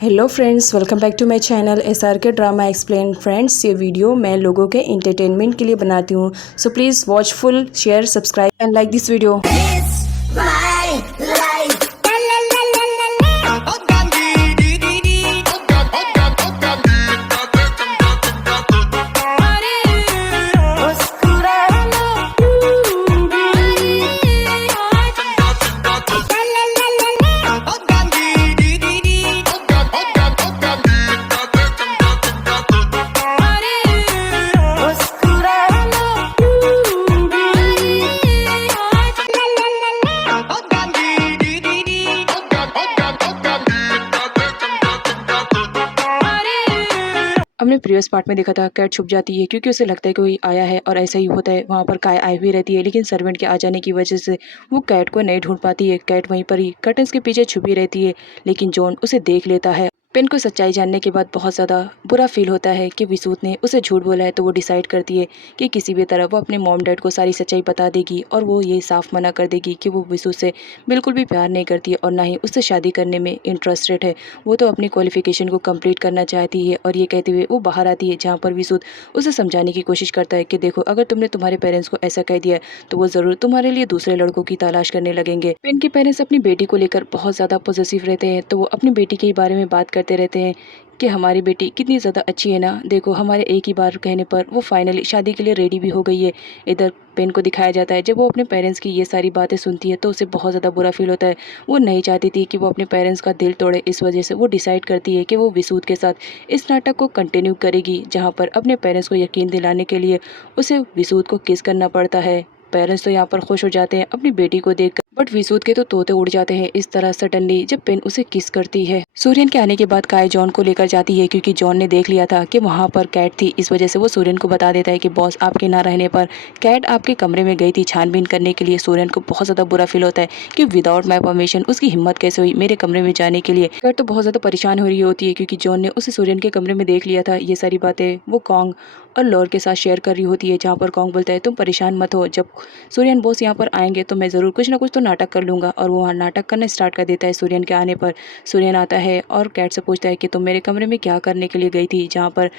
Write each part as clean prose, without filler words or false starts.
Hello friends, welcome back to my channel SRK drama explain. Friends, ये video मैं लोगों के एंटरटेनमेंट के लिए बनाती हूँ, so please watch full, share, subscribe and like this video. हमने प्रीवियस पार्ट में देखा था कैट छुप जाती है क्योंकि उसे लगता है कोई आया है और ऐसा ही होता है। वहाँ पर काय आई हुई रहती है, लेकिन सर्वेंट के आ जाने की वजह से वो कैट को नहीं ढूंढ पाती है। कैट वहीं पर ही कर्टन्स के पीछे छुपी रहती है, लेकिन जॉन उसे देख लेता है। पेन को सच्चाई जानने के बाद बहुत ज़्यादा बुरा फील होता है कि विसूत ने उसे झूठ बोला है, तो वो डिसाइड करती है कि किसी भी तरह वो अपने मॉम डैड को सारी सच्चाई बता देगी और वो ये साफ मना कर देगी कि वो विसूत से बिल्कुल भी प्यार नहीं करती है और ना ही उससे शादी करने में इंटरेस्टेड है। वो तो अपनी क्वालिफिकेशन को कंप्लीट करना चाहती है। और ये कहते हुए वो बाहर आती है, जहाँ पर विसूत उसे समझाने की कोशिश करता है कि देखो, अगर तुमने तुम्हारे पेरेंट्स को ऐसा कह दिया तो वो ज़रूर तुम्हारे लिए दूसरे लड़कों की तलाश करने लगेंगे। पेन के पेरेंट्स अपनी बेटी को लेकर बहुत ज़्यादा पॉजिटिव रहते हैं, तो वो अपनी बेटी के बारे में बात करते रहते हैं कि हमारी बेटी कितनी ज़्यादा अच्छी है ना, देखो हमारे एक ही बार कहने पर वो फाइनली शादी के लिए रेडी भी हो गई है। इधर पेन को दिखाया जाता है, जब वो अपने पेरेंट्स की ये सारी बातें सुनती है तो उसे बहुत ज़्यादा बुरा फील होता है। वो नहीं चाहती थी कि वो अपने पेरेंट्स का दिल तोड़े, इस वजह से वो डिसाइड करती है कि वो विसूत के साथ इस नाटक को कंटिन्यू करेगी, जहाँ पर अपने पेरेंट्स को यकीन दिलाने के लिए उसे विसूत को किस करना पड़ता है। पेरेंट्स तो यहाँ पर खुश हो जाते हैं अपनी बेटी को देखकर, बट विसूत के तो तोते उड़ जाते हैं इस तरह सडनली जब पेन उसे किस करती है। सूर्यन के आने के बाद काय जॉन को लेकर जाती है, क्योंकि जॉन ने देख लिया था कि वहाँ पर कैट थी। इस वजह से वो सूर्यन को बता देता है कि बॉस, आपके ना रहने पर कैट आपके कमरे में गई थी छानबीन करने के लिए। सूर्यन को बहुत ज़्यादा बुरा फील होता है कि विदाउट माई परमिशन उसकी हिम्मत कैसे हुई मेरे कमरे में जाने के लिए। कैट तो बहुत ज़्यादा परेशान हो रही होती है, क्योंकि जॉन ने उसे सूर्यन के कमरे में देख लिया था। ये सारी बातें वो कॉन्ग और लॉर के साथ शेयर कर रही होती है, जहाँ पर कॉन्ग बोलता है तुम परेशान मत हो, जब सूर्यन बॉस यहाँ पर आएंगे तो मैं ज़रूर कुछ ना कुछ तो नाटक कर लूँगा। और वो वहाँ नाटक करना स्टार्ट कर देता है सूर्यन के आने पर। सूर्यन आता है और कैट से पूछता है कि तुम मेरे कमरे में क्या करने के लिए गई थी, जहाँ पर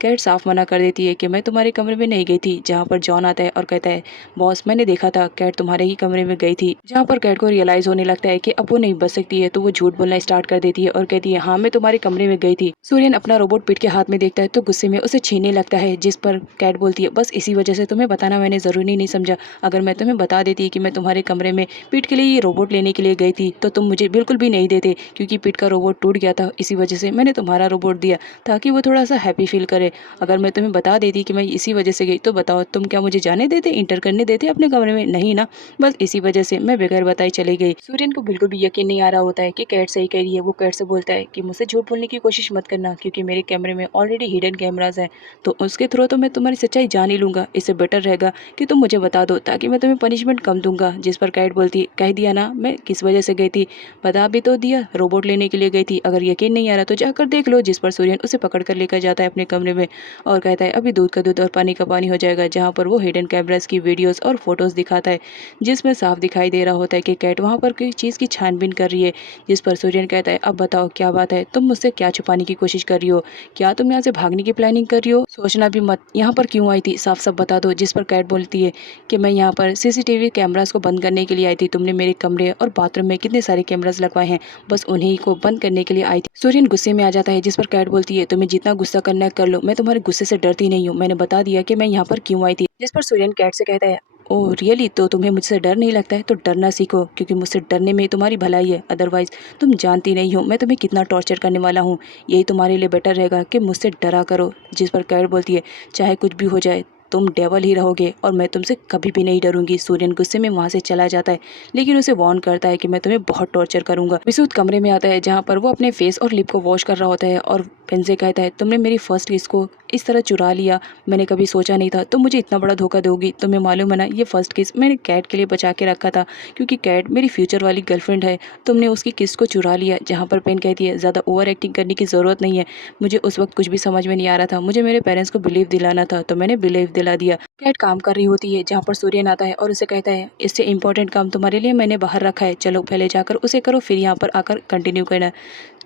कैट साफ मना कर देती है कि मैं तुम्हारे कमरे में नहीं गई थी। जहाँ पर जॉन आता है और कहता है बॉस, मैंने देखा था कैट तुम्हारे ही कमरे में गई थी। जहाँ पर कैट को रियलाइज होने लगता है कि अब वो नहीं बच सकती है, तो वो झूठ बोलना स्टार्ट कर देती है और कहती है हाँ, मैं तुम्हारे कमरे में गई थी। सूर्यन अपना रोबोट पीट के हाथ में देखता है तो गुस्से में उसे छीनने लगता है, जिस पर कैट बोलती है बस इसी वजह से तुम्हें बताना मैंने ज़रूरी नहीं समझा। अगर मैं तुम्हें बता देती कि मैं तुम्हारे कमरे में पीट के लिए ये रोबोट लेने के लिए गई थी तो तुम मुझे बिल्कुल भी नहीं देते, क्योंकि पीट का रोबोट टूट गया था, इसी वजह से मैंने तुम्हारा रोबोट दिया ताकि वो थोड़ा सा हैप्पी फील करे। अगर मैं तुम्हें बता देती कि मैं इसी वजह से गई तो बताओ, तुम क्या मुझे जाने देते, इंटर करने देते अपने कमरे में? नहीं ना, बस इसी वजह से मैं बगैर बताई चली गई। सूर्यन को बिल्कुल भी यकीन नहीं आ रहा होता है कि कैट सही कह रही है। वो कैट से बोलता है कि मुझसे झूठ बोलने की कोशिश मत करना, क्योंकि मेरे कैमरे में ऑलरेडी हिडन कैमराज हैं, तो उसके थ्रू तो मैं तुम्हारी सच्चाई जान ही लूंगा। इससे बेटर रहेगा कि तुम मुझे बता दो, ताकि मैं तुम्हें पनिशमेंट कम दूंगा। जिस पर कैट बोलती कह दिया ना मैं किस वजह से गई थी, बता भी तो दिया, रोबोट लेने के लिए गई थी। अगर यकीन नहीं आ रहा तो जाकर देख लो। जिस पर सूर्यन उसे पकड़ कर लेकर जाता है अपने कमरे में और कहता है अभी दूध का दूध और पानी का पानी हो जाएगा। जहाँ पर वो हिडन कैमरास की वीडियोस और फोटोज दिखाता है, जिसमें साफ दिखाई दे रहा होता है कि कैट वहाँ पर किसी चीज़ की छानबीन कर रही है। जिस पर सूर्यन कहता है अब बताओ क्या बात है, तुम मुझसे क्या छुपाने की कोशिश कर रही हो? क्या तुम यहाँ से भागने की प्लानिंग कर रही हो? सोचना भी मत, यहाँ पर क्यों आई थी साफ साफ बता दो। जिस पर कैट बोलती है कि मैं यहाँ पर CCTV कैमरास को बंद करने के लिए आई थी। तुमने मेरे कमरे और बाथरूम में कितने सारे कैमरास लगवाए हैं, बस उन्हीं को बंद करने के लिए आई थी। सूर्यन गुस्से में आ जाता है, जिस पर कैट बोलती है तुम्हें जितना गुस्सा करना है कर लो, मैं तुम्हारे गुस्से से डरती नहीं हूँ, मैंने बता दिया कि मैं यहाँ पर क्यों आई थी। जिस पर सूर्यन कैट से कहता है ओह रियली, तो तुम्हें मुझसे डर नहीं लगता है? तो डरना सीखो, क्योंकि मुझसे डरने में तुम्हारी भलाई है, अदरवाइज तुम जानती नहीं हो मैं तुम्हें कितना टॉर्चर करने वाला हूँ। यही तुम्हारे लिए बेटर रहेगा कि मुझसे डरा करो। जिस पर कैट बोलती है चाहे कुछ भी हो जाए तुम डेवल ही रहोगे और मैं तुमसे कभी भी नहीं डरूंगी। सूर्यन गुस्से में वहाँ से चला जाता है, लेकिन उसे वार्न करता है कि मैं तुम्हें बहुत टॉर्चर करूंगा। विसूत कमरे में आता है, जहाँ पर वो अपने फेस और लिप को वॉश कर रहा होता है और पेन से कहता है तुमने मेरी फर्स्ट किस को इस तरह चुरा लिया, मैंने कभी सोचा नहीं था तुम मुझे इतना बड़ा धोखा दोगी। तुम्हें मालूम है ना, ये फर्स्ट किस मैंने कैट के लिए बचा के रखा था, क्योंकि कैट मेरी फ्यूचर वाली गर्लफ्रेंड है। तुमने उसकी किस को चुरा लिया। जहाँ पर पेन कहती है ज़्यादा ओवर एक्टिंग करने की ज़रूरत नहीं है, मुझे उस वक्त कुछ भी समझ में नहीं आ रहा था, मुझे मेरे पेरेंट्स को बिलीव दिलाना था तो मैंने बिलीव दिला दिया। कैट काम कर रही होती है, जहाँ पर सूर्यन आता है और उसे कहता है इससे इंपॉर्टेंट काम तुम्हारे लिए मैंने बाहर रखा है, चलो पहले जाकर उसे करो, फिर यहाँ पर आकर कंटिन्यू करना।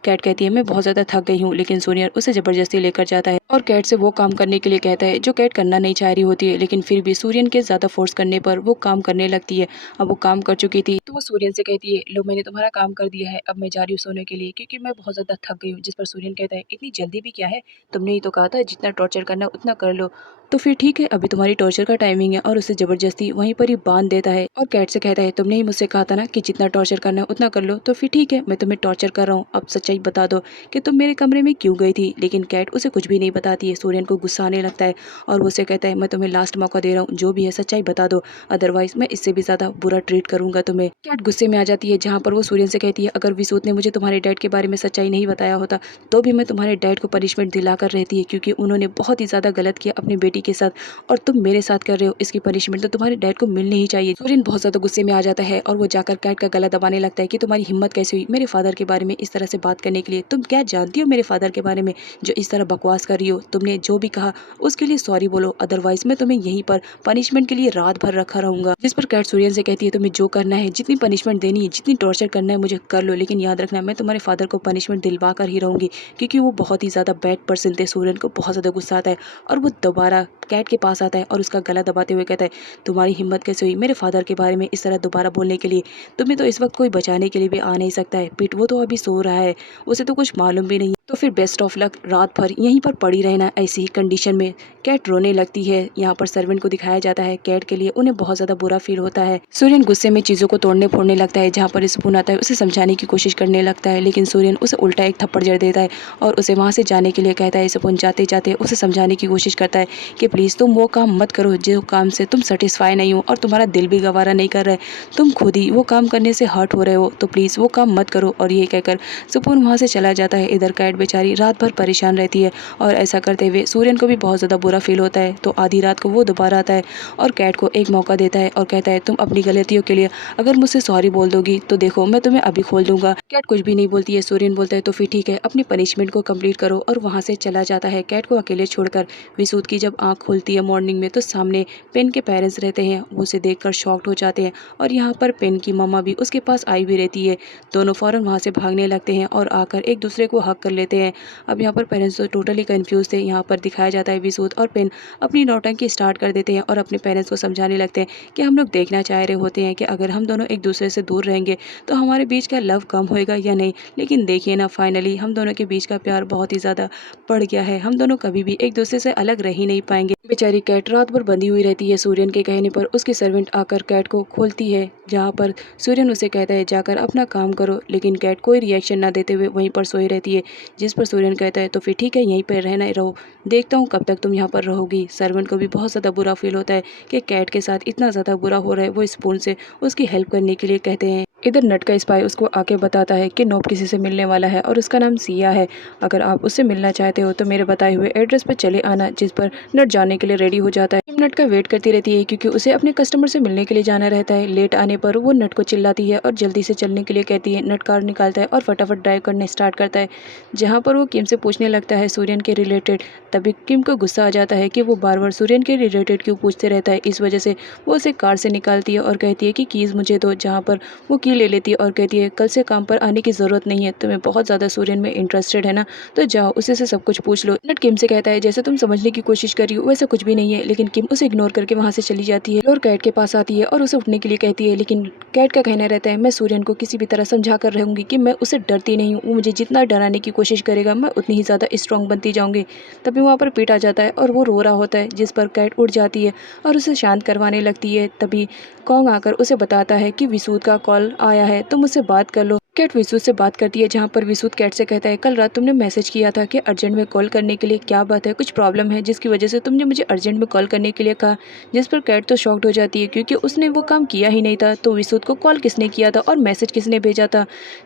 कैट कहती है मैं बहुत ज़्यादा थक गई हूँ, लेकिन सूर्यन उसे ज़बरदस्ती लेकर जाता है और कैट से वो काम करने के लिए कहता है जो कैट करना नहीं चाह रही होती है, लेकिन फिर भी सूर्यन के ज़्यादा फोर्स करने पर वो काम करने लगती है। अब वो काम कर चुकी थी तो वो सूर्यन से कहती है लो मैंने तुम्हारा काम कर दिया है, अब मैं जा रही हूँ सोने के लिए क्योंकि मैं बहुत ज़्यादा थक गई हूँ। जिस पर सूर्यन कहता है इतनी जल्दी भी क्या है, तुमने ही तो कहा था जितना टॉर्चर करना उतना कर लो, तो फिर ठीक है अभी तुम्हारी टॉर्चर का टाइमिंग है, और उसे ज़बरदस्ती वहीं पर ही बांध देता है और कैट से कहता है तुमने ही मुझसे कहा था ना कि जितना टॉर्चर करना है उतना कर लो, तो फिर ठीक है मैं तुम्हें टॉर्चर कर रहा हूँ, अब सच्चाई बता दो कि तुम मेरे कमरे में क्यों गई थी। लेकिन कैट उसे कुछ भी नहीं बताती है। सूर्यन को गुस्सा आने लगता है और वो उसे कहता है मैं तुम्हें लास्ट मौका दे रहा हूँ, जो भी है सच्चाई बता दो, अदरवाइज मैं इससे भी ज़्यादा बुरा ट्रीट करूंगा तुम्हें। कैट गुस्से में आ जाती है, जहाँ पर वो सूर्यन से कहती है अगर विसूत ने मुझे तुम्हारे डैड के बारे में सच्चाई नहीं बताया होता तो भी मैं तुम्हारे डैड को पनिशमेंट दिलाकर रहती है, क्योंकि उन्होंने बहुत ही ज़्यादा गलत किया अपनी बेटी के साथ और तुम मेरे साथ कर रहे हो, इसकी पनिशमेंट तो तुम्हारे डैड को मिलनी ही चाहिए। सूर्यन बहुत ज़्यादा गुस्से में आ जाता है और वो जाकर कैट का गला दबाने लगता है कि तुम्हारी हिम्मत कैसे हुई मेरे फादर के बारे में इस तरह से बात करने के लिए, तुम क्या जानती हो मेरे फादर के बारे में जो इस तरह बकवास कर रही हो, तुमने जो भी कहा उसके लिए सॉरी बोलो, अदरवाइज मैं तुम्हें यहीं पर पनिशमेंट के लिए रात भर रखा रहूंगा। जिस पर कैट सूर्यन से कहती है तुम्हें जो करना है, जितनी पनिशमेंट देनी है, जितनी टॉर्चर करना है मुझे कर लो, लेकिन याद रखना मैं तुम्हारे फादर को पनिशमेंट दिलवा कर ही रहूंगी, क्योंकि वो बहुत ही ज़्यादा बैड पर्सन थे। सूर्यन को बहुत ज़्यादा गुस्सा आता है और वो दोबारा कैट के पास आता है और उसका गला दबाते हुए कहता है तुम्हारी हिम्मत कैसे हुई मेरे फादर के बारे में इस तरह दोबारा बोलने के लिए, तुम्हें तो इस वक्त कोई बचाने के लिए भी आ नहीं सकता है। पीट वो तो अभी सो रहा है, उसे तो कुछ मालूम भी नहीं, तो फिर बेस्ट ऑफ लक, रात भर यहीं पर पड़ी रहना ऐसी ही कंडीशन में। कैट रोने लगती है। यहाँ पर सर्वेंट को दिखाया जाता है कैट के लिए उन्हें बहुत ज़्यादा बुरा फील होता है। सूर्यन गुस्से में चीज़ों को तोड़ने फोड़ने लगता है, जहाँ पर स्पून आता है उसे समझाने की कोशिश करने लगता है, लेकिन सूर्यन उसे उल्टा एक थप्पड़ जड़ देता है और उसे वहाँ से जाने के लिए कहता है। स्पून जाते जाते उसे समझाने की कोशिश करता है कि प्लीज़ तुम वो काम मत करो जो काम से तुम सेटिस्फाई नहीं हो और तुम्हारा दिल भी गवारा नहीं कर रहा है, तुम खुद ही वो काम करने से हर्ट हो रहे हो, तो प्लीज़ वो काम मत करो। और ये कहकर स्पून वहाँ से चला जाता है। इधर कैट बेचारी रात भर परेशान रहती है और ऐसा करते हुए सूर्यन को भी बहुत ज़्यादा बुरा फील होता है। तो आधी रात को वो दोबारा आता है और कैट को एक मौका देता है और कहता है तुम अपनी गलतियों के लिए अगर मुझसे सॉरी बोल दोगी तो देखो मैं तुम्हें अभी खोल दूंगा। कैट कुछ भी नहीं बोलती है। सूर्यन बोलता है तो फिर ठीक है अपनी पनिशमेंट को कंप्लीट करो, और वहाँ से चला जाता है कैट को अकेले छोड़कर। विसूत की जब आँख खुलती है मॉर्निंग में तो सामने पेन के पेरेंट्स रहते हैं, वो उसे देखकर शॉक्ड हो जाते हैं और यहाँ पर पेन की मम्मा भी उसके पास आई भी रहती है। दोनों फौरन वहाँ से भागने लगते हैं और आकर एक दूसरे को हक कर लेते हैं। अब यहाँ पर पेरेंट्स तो टोटली कंफ्यूज थे। यहाँ पर दिखाया जाता है विसूत और पेन अपनी नौटंकी स्टार्ट कर देते हैं और अपने पेरेंट्स को समझाने लगते हैं कि हम लोग देखना चाह रहे होते हैं कि अगर हम दोनों एक दूसरे से दूर रहेंगे तो हमारे बीच का लव कम होएगा या नहीं, लेकिन देखिए ना फाइनली हम दोनों के बीच का प्यार बहुत ही ज़्यादा बढ़ गया है, हम दोनों कभी भी एक दूसरे से अलग रह ही नहीं पाएंगे। बेचारी कैट रात भर बंधी हुई रहती है। सूर्यन के कहने पर उसकी सर्वेंट आकर कैट को खोलती है, जहाँ पर सूर्यन उसे कहता है जाकर अपना काम करो, लेकिन कैट कोई रिएक्शन ना देते हुए वहीं पर सोई रहती है। जिस पर सूर्यन कहता है तो फिर ठीक है यहीं पर रहना रहो, देखता हूँ कब तक तुम यहाँ पर रहोगी। सर्वेंट को भी बहुत ज़्यादा बुरा फील होता है कि कैट के साथ इतना ज़्यादा बुरा हो रहा है। वो स्पून से उसकी हेल्प करने के लिए कहते हैं। इधर नट का स्पाई उसको आके बताता है कि नोब किसी से मिलने वाला है और उसका नाम सिया है, अगर आप उससे मिलना चाहते हो तो मेरे बताए हुए एड्रेस पर चले आना। जिस पर नट जाने के लिए रेडी हो जाता है। नट का वेट करती रहती है क्योंकि उसे अपने कस्टमर से मिलने के लिए जाना रहता है। लेट आने पर वो नट को चिल्लाती है और जल्दी से चलने के लिए कहती है। नट कार निकालता है और फटाफट ड्राइव करने स्टार्ट करता है, जहाँ पर वो किम से पूछने लगता है सूर्यन के रिलेटेड। तभी किम को गुस्सा आ जाता है कि वो बार बार सूर्यन के रिलेटेड क्यों पूछते रहता है। इस वजह से वो उसे कार से निकालती है और कहती है कि कीज़ मुझे दो, जहाँ पर वो की ले लेती है और कहती है कल से काम पर आने की ज़रूरत नहीं है, तुम्हें बहुत ज़्यादा सूर्यन में इंटरेस्टेड है ना, तो जाओ उसे से सब कुछ पूछ लो। नट किम से कहता है जैसे तुम समझने की कोशिश कर रही हो वैसा कुछ भी नहीं है, लेकिन किम उसे इग्नोर करके वहाँ से चली जाती है और कैट के पास आती है और उसे उठने के लिए कहती है। लेकिन कैट का कहना रहता है मैं सूर्यन को किसी भी तरह समझा कर रहूँगी कि मैं उसे डरती नहीं हूँ, वो मुझे जितना डराने की कोशिश करेगा मैं उतनी ही ज़्यादा स्ट्रॉन्ग बनती जाऊँगी। तभी वहाँ पर पीट आ जाता है और वो रो रहा होता है, जिस पर कैट उठ जाती है और उसे शांत करवाने लगती है। तभी कॉन्ग आकर उसे बताता है कि विसूत का कॉल आया है, तुम मुझसे बात कर लो। कैट विसूत से बात करती है, जहाँ पर विसूत कैट से कहता है कल रात तुमने मैसेज किया था कि अर्जेंट में कॉल करने के लिए, क्या बात है, कुछ प्रॉब्लम है जिसकी वजह से तुमने मुझे अर्जेंट में कॉल करने के लिए कहा। जिस पर कैट तो शॉक्ड हो जाती है क्योंकि उसने वो काम किया ही नहीं था, तो विसूत को कॉल किसने किया था और मैसेज किसने भेजा था।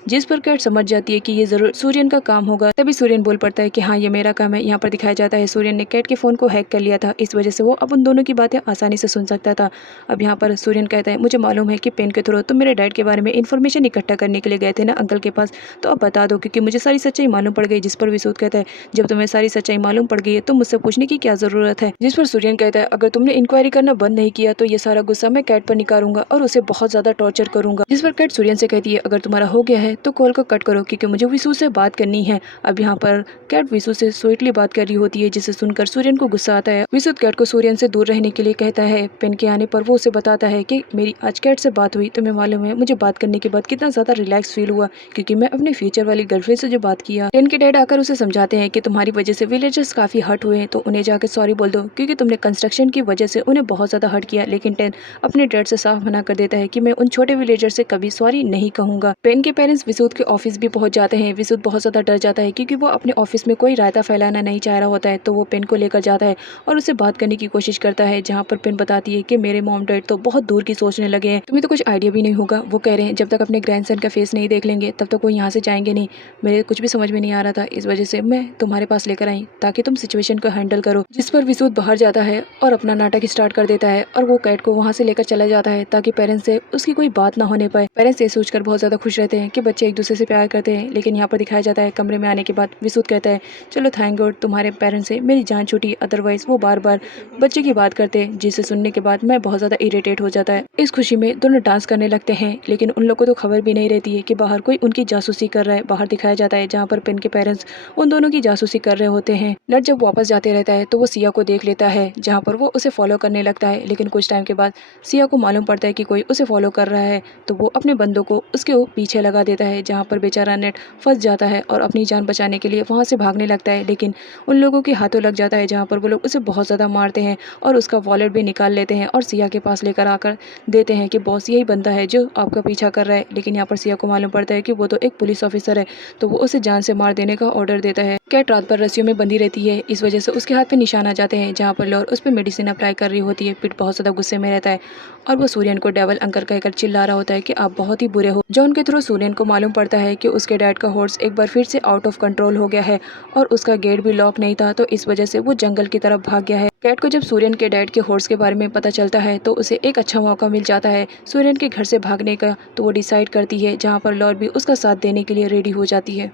जिस पर कैट समझ जाती है कि ये जरूर सूर्यन का काम होगा। तभी सूर्यन बोल पड़ता है कि हाँ ये मेरा काम है। यहाँ पर दिखाया जाता है सूर्यन ने कैट के फ़ोन को हैक कर लिया था, इस वजह से वो अब उन दोनों की बातें आसानी से सुन सकता था। अब यहाँ पर सूर्यन कहता है मुझे मालूम है कि पेन के थ्रू तुम मेरे डैड के बारे में इन्फॉर्मेशन इकट्ठा करने के लिए गए थे, थे ना अंकल के पास, तो अब बता दो क्योंकि मुझे सारी सच्चाई मालूम पड़ गई। जिस पर विसूत कहता है जब तुम्हें सारी सच्चाई मालूम पड़ गई है तो मुझसे पूछने की क्या ज़रूरत है। जिस पर सूर्यन कहता है अगर तुमने इंक्वायरी करना बंद नहीं किया तो ये सारा गुस्सा मैं कैट पर निकालूंगा और उसे बहुत ज़्यादा टॉर्चर करूंगा। जिस पर कैट सूर्यन से कहती है अगर तुम्हारा हो गया है तो कॉल को कट करो क्योंकि मुझे विसु से बात करनी है। अब यहाँ पर कैट विसु से स्वीटली बात कर रही होती है जिसे सुनकर सूर्यन को गुस्सा आता है। विसु कैट को सूर्यन से दूर रहने के लिए कहता है। पेन के आने पर वो उसे बताता है कि मेरी आज कैट से बात हुई, तुम्हें मालूम है मुझे बात करने के बाद कितना ज़्यादा रिलैक्स फील हुआ क्योंकि मैं अपने फ्यूचर वाली गर्लफ्रेंड से जो बात किया। पेन के डैड आकर उसे समझाते हैं कि तुम्हारी वजह से विलेजर्स काफ़ी हर्ट हुए हैं तो उन्हें जाकर सॉरी बोल दो क्योंकि तुमने कंस्ट्रक्शन की वजह से उन्हें बहुत ज़्यादा हर्ट किया। लेकिन टेन अपने डैड से साफ मना कर देता है कि मैं उन छोटे विलेजर्स से कभी सॉरी नहीं कहूँगा। पेन के पेरेंट्स विसूत के ऑफिस भी पहुंच जाते हैं। विसूत बहुत ज़्यादा डर जाता है क्योंकि वो अपने ऑफिस में कोई रायता फैलाना नहीं चाह रहा होता है, तो वो पेन को लेकर जाता है और उससे बात करने की कोशिश करता है। जहाँ पर पेन बताती है कि मेरे मॉम डैड तो बहुत दूर की सोचने लगे हैं, तुम्हें तो कुछ आइडिया भी नहीं होगा। वो कह रहे हैं जब तक अपने ग्रैंडसन का फेस नहीं देख लेंगे तब तक वो यहाँ से जाएंगे नहीं। मेरे कुछ भी समझ में नहीं आ रहा था, इस वजह से मैं तुम्हारे पास लेकर आई ताकि तुम सिचुएशन को हैंडल करो। जिस पर विसूत बाहर जाता है और अपना नाटक स्टार्ट कर देता है और वो कैट को वहाँ से लेकर चला जाता है ताकि पेरेंट्स से उसकी कोई बात ना होने पाए। पेरेंट्स ये सोचकर बहुत ज़्यादा खुश रहते हैं कि बच्चे एक दूसरे से प्यार करते हैं। लेकिन यहाँ पर दिखाया जाता है कमरे में आने के बाद विसूत कहता है चलो थैंक गॉड तुम्हारे पेरेंट्स से मेरी जान छूटी, अदरवाइज वो बार बार बच्चे की बात करते हैं, जिसे सुनने के बाद मैं बहुत ज़्यादा इरिटेट हो जाता है। इस खुशी में दोनों डांस करने लगते हैं लेकिन उन लोगों को तो खबर भी नहीं रहती है कि बाहर कोई उनकी जासूसी कर रहा है। बाहर दिखाया जाता है जहाँ पर पेन के पेरेंट्स उन दोनों की जासूसी कर रहे होते हैं। नट जब वापस जाते रहता है तो वो सिया को देख लेता है जहाँ पर वो उसे फॉलो करने लगता है। लेकिन कुछ टाइम के बाद सिया को मालूम पड़ता है कि कोई उसे फॉलो कर रहा है, तो वो अपने बंदों को उसके पीछे लगा देता है जहाँ पर बेचारा नेट फंस जाता है और अपनी जान बचाने के लिए वहाँ से भागने लगता है। लेकिन उन लोगों के हाथों लग जाता है जहाँ पर वो लोग उसे बहुत ज़्यादा मारते हैं और उसका वॉलेट भी निकाल लेते हैं और सिया के पास लेकर आकर देते हैं कि बॉस यही बंदा है जो आपका पीछा कर रहा है। लेकिन यहाँ पर सिया को मालूम पड़ता है कि वो तो एक पुलिस ऑफिसर है, तो वो उसे जान से मार देने का ऑर्डर देता है। कैट रात भर रस्सियों में बंधी रहती है, इस वजह से उसके हाथ पे निशान आ जाते हैं जहाँ पर लॉर उस पर मेडिसिन अप्लाई कर रही होती है। पिट बहुत ज़्यादा गुस्से में रहता है और वो सूर्यन को डेवल अंकल कहकर चिल्ला रहा होता है कि आप बहुत ही बुरे हो। जॉन के थ्रू सूर्यन को मालूम पड़ता है कि उसके डैड का हॉर्स एक बार फिर से आउट ऑफ कंट्रोल हो गया है और उसका गेट भी लॉक नहीं था, तो इस वजह से वो जंगल की तरफ भाग गया है। कैट को जब सूर्यन के डैड के हॉर्स के बारे में पता चलता है तो उसे एक अच्छा मौका मिल जाता है सूर्यन के घर से भागने का, तो वो डिसाइड करती है जहाँ पर लॉर भी उसका साथ देने के लिए रेडी हो जाती है।